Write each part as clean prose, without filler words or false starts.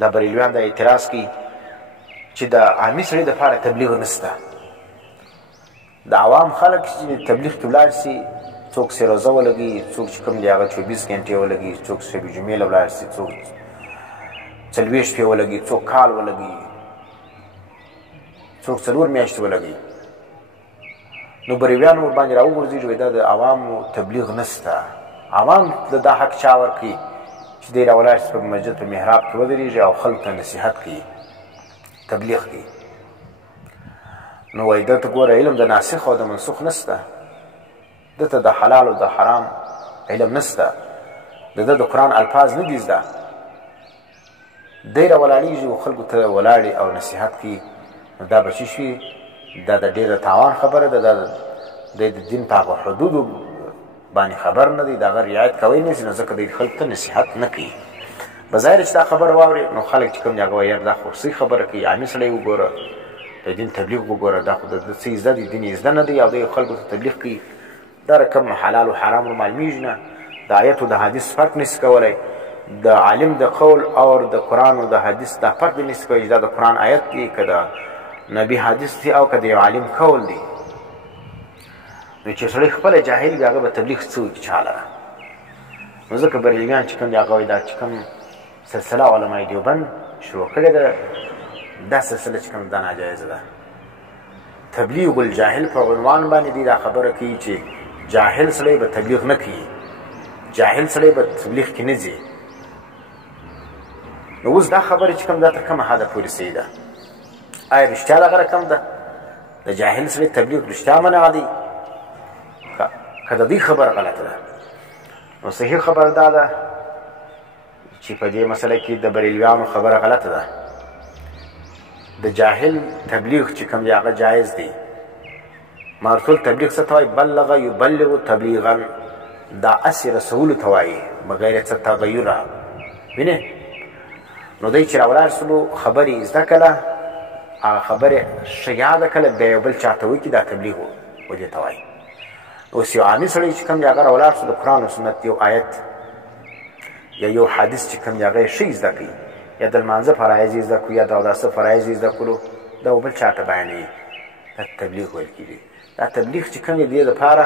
دا بریلویان دا اعتراض کوي چې د عامي سړي دپاره تبلیغ نشته. د عوام خلک چې تبلیغ کې ولاړ سي، څوک سې روزه ولګي، څوک چې کوم دی هغه 24 ګنټې ولګي، څوک شب جمعې له ولاړ سي، څوک 40 شپې ولګي، څوک کال ولګي، څوک 4 میاشتې ولګي. نو بریویان ورباندې راوغورځي چې دا د عوامو تبلیغ نشته. عوام د دا حق چا ورکوي چې دی راولاړ سي په مسجد په محراب کې ودرېږي او خلکو ته نصیحت کوي، تبلیغ کوي. نو وایي دلته ګوره علم د ناسخ او د منسوخ نشته، دته د حلال او د حرام علم نشته، د ده د قرآن الفاظ نه دي زده. دی راولاړېږي او خلکو ته ولاړې او نصیحت کوي. نو دا به څه شي؟ دا د ډېر تاوان خبره ده. دا د دین په هغه حدودو باندې خبر نه دی، د هغه رعایت کوی نه شي، نو ځکه دی خلکو ته نصیحت نه کوي. بظاهر چې دا خبره واوري نو خلک چې کوم دی هغه وایي یار دا خو صحیح خبره کوي، عامي سړی وګوره د دین تبلیغ وګوره، دا خو د څه زده دي، دین یې زده نه دی او دی خلکو ته تبلیغ کوي. دا رقم حلال و حرام رو معلومیږي نه، د آیت و د حدیث فرق نشي کولی، د عالم د قول او د قرآن و د حدیث دا فرق نشي کولی چې دا د قرآن آیت دی که د نبی حدیث دی او که د یو عالم قول دی. نو چې سړی خپله جاهل وي هغه به تبلیغ څه وکړي چا لره؟ نو ځکه بریلویان چې کوم دی هغه وایي دا چې کوم سلسله علمای دیوبند شروع کړې ده، دا سلسله چې کوم دا ناجایزه ده. تبلیغ الجاهل په عنوان باندې دی دا خبره کوي چې جاهل سړی به تبلیغ نه کوي، جاهل سړی به تبلیغ کې نه ځي. نو اوس دا خبره چې کوم دا تر کومه حده پورې صحیح ده؟ آیا رښتیا دغه رقم ده؟ د جاهل سړي تبلیغ رښتیا منع دی که د دوی خبره غلطه ده؟ نو صحیح خبره دا ده چې په دې مسله کې د بریلویانو خبره غلطه ده. د جاهل تبلیغ چې کوم دی هغه جایز دی. مرسول تبلیغ څه ته وایي؟ بلغ یبلغ تبلیغا، دا اسې رسولو ته وایي بغیر څه تغیره. وینې؟ نو دی چې راولاړ سلو خبرې زده کړه، هغه خبرې ښه یاده کړه، بیا یو بل چا ته وکړي، دا تبلیغ و دې ته وایي. اوس یو عامي سړی چې کوم دی هغه راولاړ سو د قرآن و سنت یو آیت یا یو حدیث چې کوم دی هغه یې ښه زده کوي، یا د لمانځه فرایض یې زده کړو یا د اوداسه فرایض یې زده کړو، دا یو بل چا ته بیانوي، دا تبلیغ ویل کېږي. دا تبلیغ چې کوم دی دې دپاره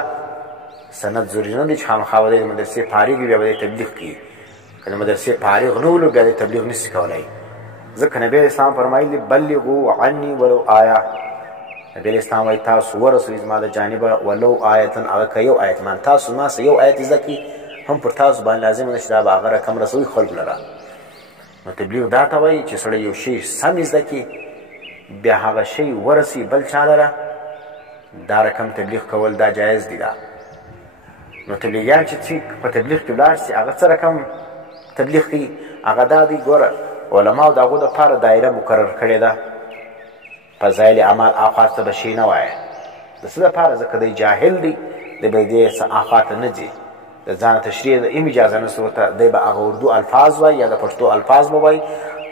سند ضروري نه دی چې خامخا به دی د مدرسې فارغ وي بیا به دی تبلیغ کوي. که د مدرسې فارغ نه ولو بیا دی تبلیغ نشي کولی، ځکه نبي اسلام فرمایلي بلغوا عني ولو آیه. نبي اسلام وایي تاسو ورسوئ زما د جانبه ولو آیتن، هغه که یو آیت مان تاسو ما څه یو آیت زده کړي هم پر تاسو باندې لازم نه چې دا به هغه رقم رسوي خلکو لره. نو تبلیغ دا ته وایي چې سړی یو شی سم زده کړي بیا هغه شی ورسي بل چا لره، دا رقم تبلیغ کول دا جایز دی. دا نو تبلیغیان چې په تبلیغ کې ولاړ سي هغه څه رقم تبلیغ کوي؟ هغه دا دی ګوره علماو د هغو دپاره دایره مقرر کړې ده، فضایل اعمال آخوا ته به شی نه وایه. د څه دپاره؟ ځکه دی جاهل دی، دی به دې څه آخوا ته نه ځي، د ځان تشریح د ام اجازه نشته ورته، دی به هغه اردو الفاظ وایي یا د پښتو الفاظ به وایي،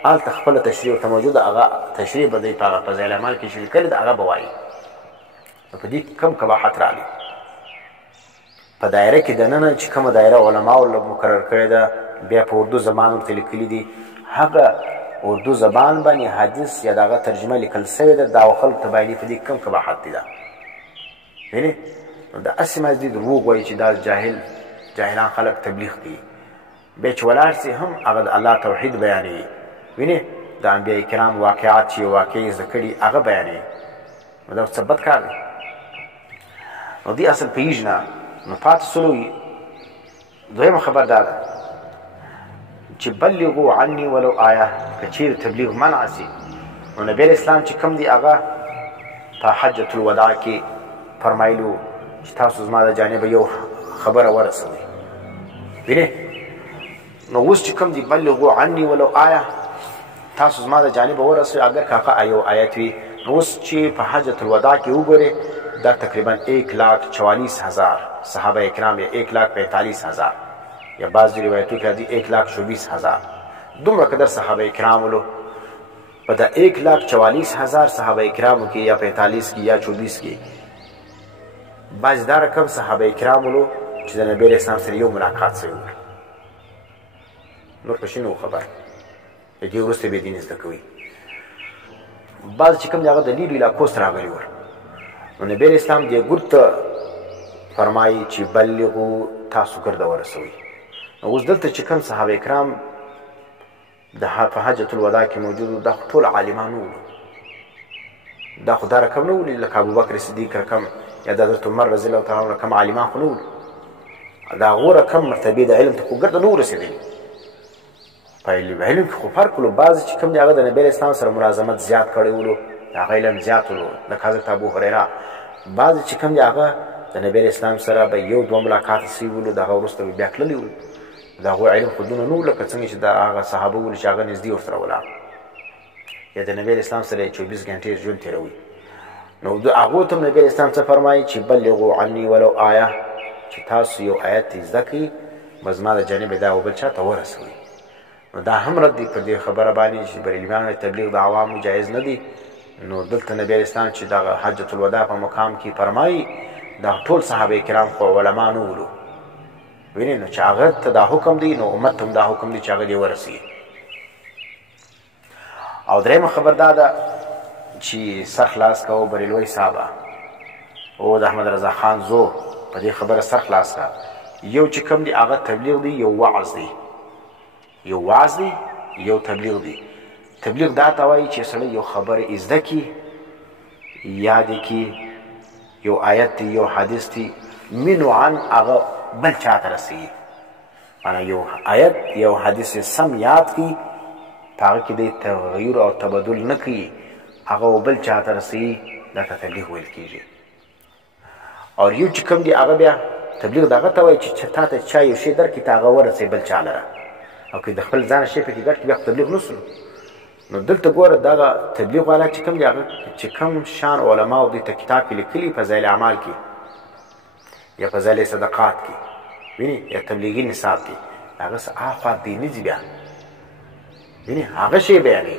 هلته خپله تشریح ورته موجوده، هغه تشریح به دی په هغه فضایل اعمال کې چې لیکلې ده هغه به وایي. نو په دې کم قباحت راغلی. په دایره کې دننه چې کومه دایره علماو مقرر کړې ده بیا په اردو زبان ورته لیکلي دي، هغه اردو زبان باندې حدیث یا د هغه ترجمه لیکل سوې ده، دا خلکو ته بیانوي. په دې کم قباحت دی. دا وینې؟ نو دا هسې مازدي دروغ وایي چې دا جاهلان خلک تبلیغ کوي، بیا چې ولاړ سي هم هغه د الله توحید بیانوي. وینې؟ د انبیاء کرام واقعات چې واقعي زده کړي هغه بیانوي. نو دا څه بد کار دی؟ نو دی اصل پوهېږي نه. نو پاتې سلو دویمه خبر دا ده چې بلغوا عني ولو آیه، که چیرې تبلیغ منع سي نو نبی اسلام چې کوم دی هغه په حجة الوداع کې فرمایلو چې تاسو زما د جانبه یو خبره ورسوئ. وینې؟ نو اوس چې کوم دی بلغوا عني ولو آیه، تاسو زما د جانبه ورسوئ، اگر که هغه یو آیت وي. نو اوس چې په حجة الوداع کې وګورئ دا تقریبا 1,44,000 صحابه اکرام یا 1,45,000 یا بعض روایتو کې راځي 1,24,000 دومره قدر صحابه اکرام ولو. په د 1,44,000 صحابه اکرامو کې یا 45 کې یا 24 کې بعض دا رقم صحابه اکرام ولو چې د نبی اسلام سره یو ملاقات سوی. نور په شنو خبر د دې وروسته بې دیني زده کوي. بعض چې کوم دی هغه د لیرو علاقو څخه راغلي ول، نو نبي علیه السلام دې ګروپ ته فرمایي چې بلغو تاسو ګرده ورسوئ. نو اوس دلته چې کوم صحابه کرام په حجة الوداع کې موجود وو، دا خو ټول عالمان وو، دا خو دا رقم نه وو لکه ابوبکر صدیق رقم یا د حضرت عمر رضی الله تعالی عنه رقم عالمان خو نه وو، د هغو رقم مرتبې د علم ته خو ګرده نه ورسېدلي. په علم کې خو فرق ولو، بعضې چې کوم دی هغه د نبي علیه اسلام سره ملازمت زیات کړی ولو، د هغه علم زیات ولو، لکه حضرت ابو هریره. بعضې چې کوم دی هغه د نبي علیه اسلام سره به یو دوه ملاقات سوي ولو، د هغه وروسته به بیا تللي ولو، د هغو علم خو دونه نه وو لکه څنګه چې د هغه صحابه ولو چې هغه نږدې ورسره ولاړ یا د نبي علیه اسلام سره یې 24 ګنټې ژوند تېروي. نو د هغو ته هم نبي علیه اسلام څه فرمایي چې بلغو عني ولو آیه، چې تاسو یو آیت زده کړئ به زما د جانبه دا یو بل چا ته ورسوئ. نو دا هم رد دی پر دې خبره باندې چې بریلویانو تبلیغ د عوامو جایز نه دی. نو دلته نبي علیه اسلام چې دغه حجة الوداع په مقام کې فرمایي دا ټول صحابه کرام خو علما نه ولو، وینې نو چې هغه ته دا حکم دی نو امت ته هم دا حکم دی چې هغه دې ورسوي. او درېیمه خبر دا ده چې سر خلاص کوو بریلوی صاحبه او د احمد رضا خان زو په دې خبره سر خلاص کړه. یو چې کوم دی هغه تبلیغ دی، یو وعظ دی، یو وعظ دی، یو تبلیغ دی. تبلیغ دا ته وایي چې سړی یو خبره زده کړي، یاد یې کړي، یو آیت دی، یو حدیث دی، منو عن هغه بل چا ته رسوي. معنی یو آیت یو حدیث سم یاد کړي، په هغه کې دی تغیر او تبدل نه کوي، هغه بل چا ته رسوي، دا ته تبلیغ ویل کېږي. او یو چې کوم دی هغه بیا تبلیغ دغه ته وایي چې تا ته چا یو شی درکړي ته هغه ورسوي بل چا لره، او که د خپل ځان شی پکې ګډ کړي بیا تبلیغ نه سلو. نو دلته ګوره دغه تبلیغ والا چې کوم دی هغه چې کوم شان علماو دې ته کتاب کې لیکلي فضایل اعمال کې یا فضایل صدقات کې، ویني یا تبلیغي نصاب کې، هغه څه اخوا دیني دي بیا، ویني هغه شی بیانوي.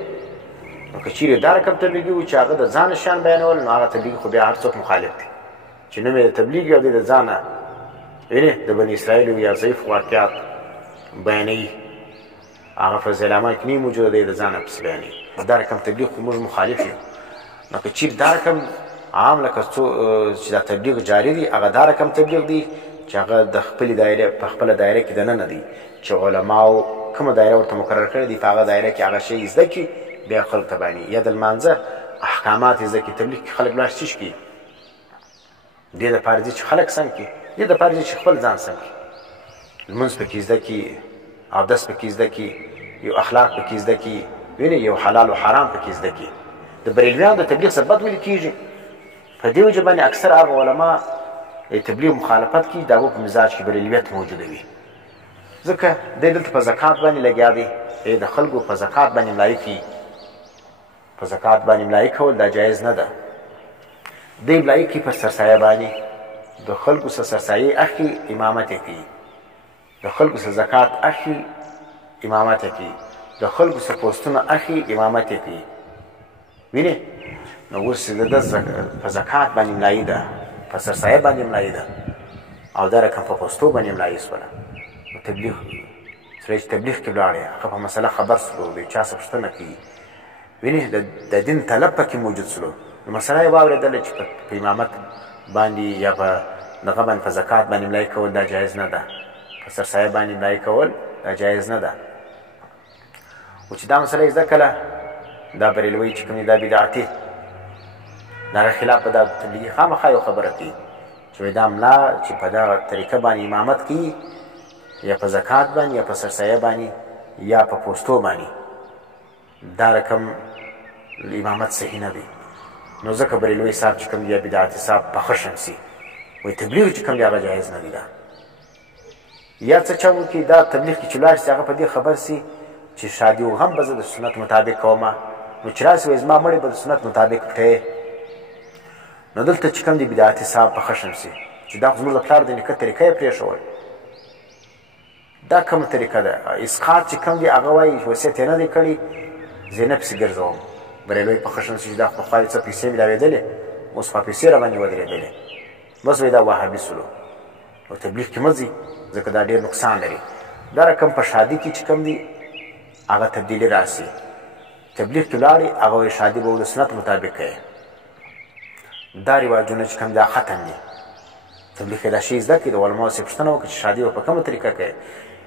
نو که چیرې دا رقم تبلیغي وي چې هغه د ځان شان بیانول، نو هغه تبلیغ خو بیا هر څوک مخالف دی چې نوم یې د تبلیغ او د ځانه ویني د بني اسرائیلو یا ضعیف واقعات بیانوي، هغه فضایل اعمال کې نه موجوده دی، د ځانه پسې بیانوي. دا رقم تبلیغ خو موږ مخالف یو. نو که چیرې دا رقم عام لکه چې دا تبلیغ جاري دی، هغه دا رقم تبلیغ دی چې هغه د خپلې دایرې په خپله دایره کې دننه دی، چې علماو کومه دایره ورته مقرر کړې دي، په هغه دایره کې هغه شی زده کړي، بیا خلک ته بیانوي. یا د لمانځه احکامات یې زده کړي، تبلیغ کې خلک لاړ څه کړي، دې دپاره ځي چې خلک سم کړي، دې دپاره ځي چې خپل ځان سم کړي، لمونځ پکې زده کړي، اودس پکې زده کړي، یو اخلاق پکې زده کړي، ویني یو حلال او حرام پکې زده کړي. د بریلویانو د تبلیغ څخه بد ویل کېږي. په دې وجه باندې اکثر هغه علما تبلیغ مخالفت کوي، د هغو په مزاج کې بریلویت موجوده وي، ځکه دی دلته په زکات باندې لګیا دی، د خلکو په زکات باندې ملایي کوي. په زکات باندې ملایي کول دا جایز نه ده. دی ملایي کوي په سرسایه باندې، د خلکو څخه سرسایې اخلي، امامت یې کوي، د خلکو څخه زکات اخلي، امامت یې کوي، د خلکو څخه پوستونه اخلي، امامت یې کوي، وینې. نو اوس د ده په زکات باندې ملایي ده، په سرسایه باندې ملایي ده، او دا رقم په پوستو باندې ملایي شوله. نو تبلیغ سړی چې تبلیغ کې ولاړ هغه په مسله خبر سلو، د چا څه پوښتنه کوي، وینې د دین طلب پکې موجود سلو. نو مسله یې واورېدله چې په امامت باندې یا په دغه باندې په زکات باندې ملایي کول دا جایز نه ده، په سرسایه باندې ملایي کول دا جایز نه ده. و چې دا مسله یې زده کړله، دا بریلوی چې کوم دا بدعتي، د هغه خلاف به دا تبلیغي خامخا یو خبره کوي چې دا ملا چې په دغه طریقه باندې امامت کوي، یا په زکات باندې یا په سرسایه باندې یا په پوستو باندې، دا رقم امامت صحیح نه دی. نو ځکه بریلوی صاحب چې کوم یا بدعتي صاحب پخه شمسي وایي تبلیغ چې کوم دی هغه جایز نه دی. دا یا څه چا وکړي دا تبلیغ کې چې ولاړ شي هغه په دې خبر سي چې شادي و غم به زه د سنت مطابق کومه، نو چې راسي وایي زما مړی به د سنت مطابق پټوې. نو دلته چې کوم دی بدعتي صاحب پخه شمسي چې دا خو زموږ د پلار د نیکه طریقه یې پرېښول، دا کومه طریقه ده؟ اسقاط چې کوم دی هغه وایي وصیت یې نه دی کړی، زه یې نه پسې ګرځوم. بریلوی پخه شمسي چې دا خو پخوا یې څه پیسې ملاوېدلې، اوس خوا پیسې را باندې ودرېدلې، بس وایي دا وهابي سلو. نو تبلیغ کې مه ځي ځکه دا ډېر نقصان لري. دا رقم په شادي کې چې کوم دی هغه تبدیلی راسي تبلیغ کې ولاړې هغه وایي شادي به د سنت مطابق کوې دا رواجونه چې کوم دا ختم دي تبلیغ کې دا شی زده کړي د علماو څخه پوښتنه وکړي چې شادي به په کومه طریقه کوې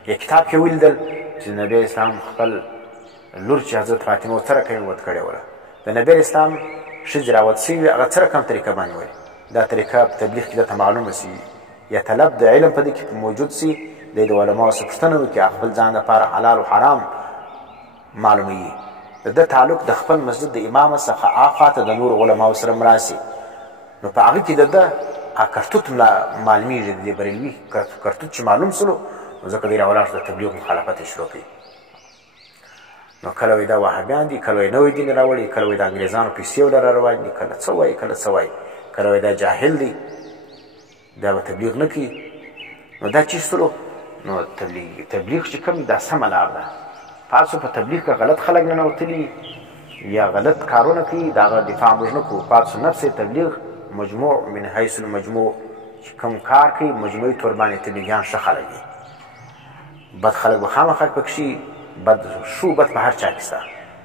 یا کتاب کې ولیدل چې نبی اسلام خپل لور چې حضرت فاطمه ورسره کوي ود کړې وله د نبی اسلام ښځې راوت سوي هغه څه رقم طریقه باندې وایي دا طریقه په تبلیغ کې درته معلومه سي یا طلب د علم په دې کې موجود سي دی د علماو څخه پوښتنه وکړي خپل ځان لپاره حلال او حرام معلوموي د ده تعلق د خپل مسجد د امام څخه آخواته د نور علماو سره مراسي نو په هغه کې د ده کرتوت معلومیږي د دې بریلوي کرتوت چې معلوم سلو نو ځکه دی راولاړ د تبلیغ مخالفت یې شروع کوي نو کله وایي دا وهابیان دي کله وایي نوی دین راوړي کله وایي د انګریزانو پیسې ولره روان دي کله څه وایي کله څه وایي کله وایي دا جاهل دی دا به تبلیغ نه کوي نو دا چی سلو نو تبلیغ چې کوم دا سمه لار ده تاسو په تبلیغ کې غلط خلک ننوتلي یا غلط کارونه کوي د هغه دفاع موږ نه کوو تاسو نفس تبلیغ مجموع من حیث المجموع چې کوم کار کوي مجموعي طور باندې تبلیغیان ښه خلک دي بد خلک به خامخا پکې بد شو بد په هر چا کې سته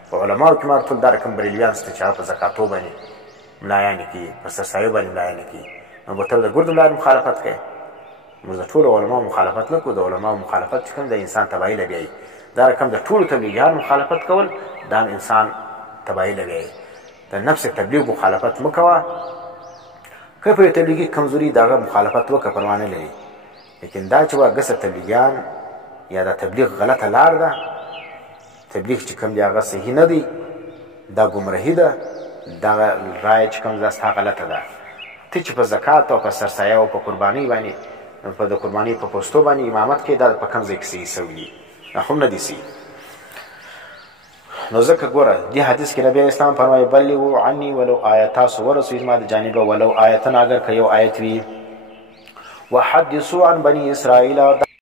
په علماو کې مارتول دا رقم بریلیان شته چې هغه په زکاتو باندې ملایانې کوي په سرسایو باندې ملایانې کوي نو به ته د ګردو لارې مخالفت کوې موږ د ټولو علماو مخالفت نه کوو د علماو مخالفت چې کوم د انسان تباهي له بیایي دا رقم د ټولو تبلیغیانو مخالفت کول دا انسان تباهي له بیایي د نفس تبلیغ مخالفت مه کوه که په تبلیغي کمزوري د هغه مخالفت وکړه پروا نه لري لیکن دا چې واګسه تبلیغیان یا دا تبلیغ غلطه لار ده تبلیغ چې کوم دی هغه صحیح نه دی دا ګمراهي ده دغه رایه چې کوم ده ستا غلطه ده ته چې په زکات او په سرسایه او په قربانۍ باندې په د قربانۍ په پوستو باندې امامت کوې دا په کوم ځای کې صحیح سوي دي دا هم نه دي صحیح نو ځکه ګوره دې حدیث کې نبی اسلام فرمایي بلغوا عني ولو آیه تاسو ورسوئ زما د جانبه ولو آیتن اگر که یو آیت وي وحدثوا عن بني اسرائیل